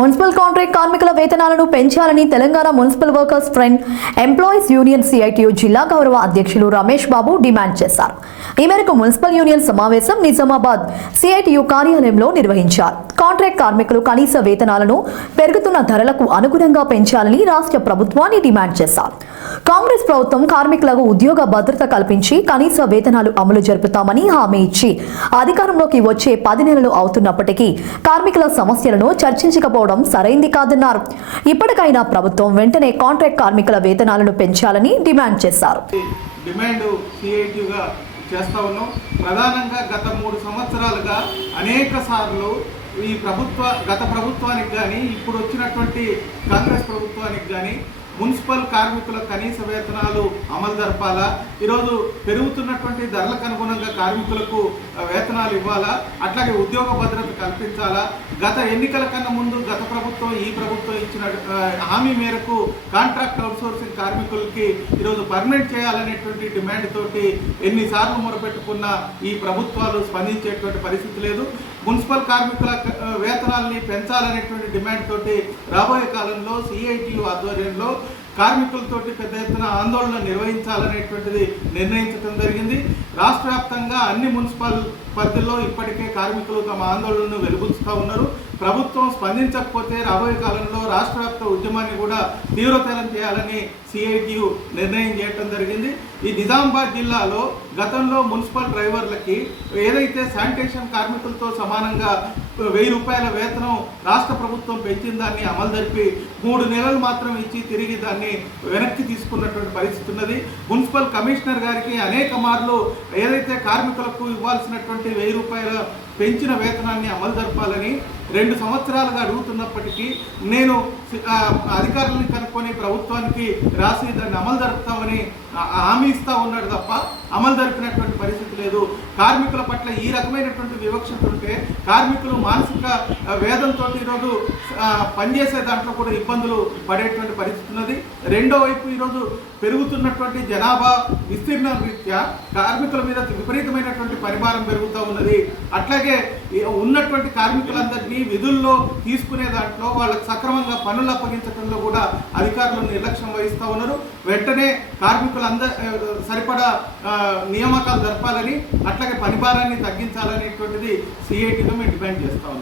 Municipal contract కార్మికుల వేతనాలను పెంచాలని Telangana municipal workers front employees union CITU జిల్లా గౌరవ అధ్యక్షులు రమేష్ బాబు డిమాండ్ చేశారు. ఈ మేరకు మున్సిపల్ యూనియన్ సమావేశం నిజామాబాద్ సిఐటియు కార్యాలయంలో నిర్వహించారు. కాంట్రాక్ట్ కార్మికులు కనీస వేతనాలను పెరుగుతున్న ధరలకు అనుగుణంగా పెంచాలని రాష్ట్ర ప్రభుత్వాన్ని డిమాండ్ చేశారు. కాంగ్రెస్ ప్రభుత్వం కార్మికులకు ఉద్యోగ భద్రత కల్పించి కనీస వేతనాలు అమలు జరుపుతామని హామీ ఇచ్చి అధికారంలోకి వచ్చే 10 నెలలు అవుతున్నప్పటికీ కార్మికుల సమస్యలను చర్చించకపోవడం సరైంది కాదన్నారు. ఇప్పటికైనా ప్రభుత్వం వెంటనే కాంట్రాక్ట్ కార్మికుల వేతనాలను పెంచాలని డిమాండ్ చేశారు. ప్రధానంగా గత 3 సంవత్సరాలుగా అనేక సార్లు ఈ గత ప్రభుత్వానికి కానీ ఇప్పుడు వచ్చినటువంటి కాంగ్రెస్ ప్రభుత్వానికి కానీ మున్సిపల్ కార్మికుల కనీస వేతనాలు అమలు జరపాలా, ఈరోజు పెరుగుతున్నటువంటి ధరలకు అనుగుణంగా కార్మికులకు వేతనాలు ఇవ్వాలా, అట్లాగే ఉద్యోగ భద్రత కల్పించాలా, గత ఎన్నికల కన్నా ముందు గత ప్రభుత్వం ఈ ప్రభుత్వం ఇచ్చిన హామీ మేరకు కాంట్రాక్ట్ అవుట్సోర్సింగ్ కార్మికులకి ఈరోజు పర్మనెంట్ చేయాలనేటువంటి డిమాండ్ తోటి ఎన్నిసార్లు మొరపెట్టుకున్నా ఈ ప్రభుత్వాలు స్పందించేటువంటి పరిస్థితి లేదు. మున్సిపల్ కార్మికుల వేతనాలని పెంచాలనేటువంటి డిమాండ్ తోటి రాబోయే కాలంలో సిఐటియు ఆధ్వర్యంలో కార్మికులతోటి పెద్ద ఎత్తున ఆందోళన నిర్వహించాలనేటువంటిది నిర్ణయించడం జరిగింది. రాష్ట్ర వ్యాప్తంగా అన్ని మున్సిపల్ పరిధిలో ఇప్పటికే కార్మికులు తమ ఆందోళనను వెలుబుచ్చుతూ ఉన్నారు. ప్రభుత్వం స్పందించకపోతే రాబోయే కాలంలో రాష్ట్ర వ్యాప్త ఉద్యమాన్ని కూడా తీవ్రతరం చేయాలని సిఐటియు నిర్ణయం చేయడం జరిగింది. ఈ నిజామాబాద్ జిల్లాలో గతంలో మున్సిపల్ డ్రైవర్లకి ఏదైతే శానిటేషన్ కార్మికులతో సమానంగా 1000 రూపాయల వేతనం రాష్ట్ర ప్రభుత్వం పెంచిన దాన్ని అమలు జరిపి 3 నెలలు మాత్రం ఇచ్చి తిరిగి దాన్ని వెనక్కి తీసుకున్నటువంటి పరిస్థితి ఉన్నది. మున్సిపల్ కమిషనర్ గారికి అనేక మార్లు ఏదైతే కార్మికులకు ఇవ్వాల్సినటువంటి 1000 రూపాయల పెంచిన వేతనాన్ని అమలు జరపాలని 2 సంవత్సరాలుగా అడుగుతున్నప్పటికీ నేను అధికారులను కనుక్కొని ప్రభుత్వానికి రాసి దాన్ని అమలు జరుపుతామని హామీ ఇస్తూ ఉన్నాడు తప్ప అమలు జరిపినటువంటి పరిస్థితి లేదు. కార్మికుల పట్ల ఈ రకమైనటువంటి వివక్షత ఉంటే కార్మికులు మానసిక వేదంతో ఈరోజు పనిచేసే దాంట్లో కూడా ఇబ్బందులు పడేటువంటి పరిస్థితి ఉన్నది. రెండో వైపు ఈరోజు పెరుగుతున్నటువంటి జనాభా విస్తీర్ణ రీత్యా కార్మికుల మీద విపరీతమైనటువంటి పరిమాణం పెరుగుతూ ఉన్నది. అట్లాగే ఉన్నటువంటి కార్మికులందరినీ విధుల్లో తీసుకునే దాంట్లో వాళ్ళకి సక్రమంగా పనులు అప్పగించడంలో కూడా అధికారులు నిర్లక్ష్యం వహిస్తూ ఉన్నారు. వెంటనే సరిపడా నియామకాలు జరపాలని, అట్లాగే పని భారాన్ని తగ్గించాలనేటువంటిది సిఐటిగా మేము డిమాండ్ చేస్తా ఉన్నాం.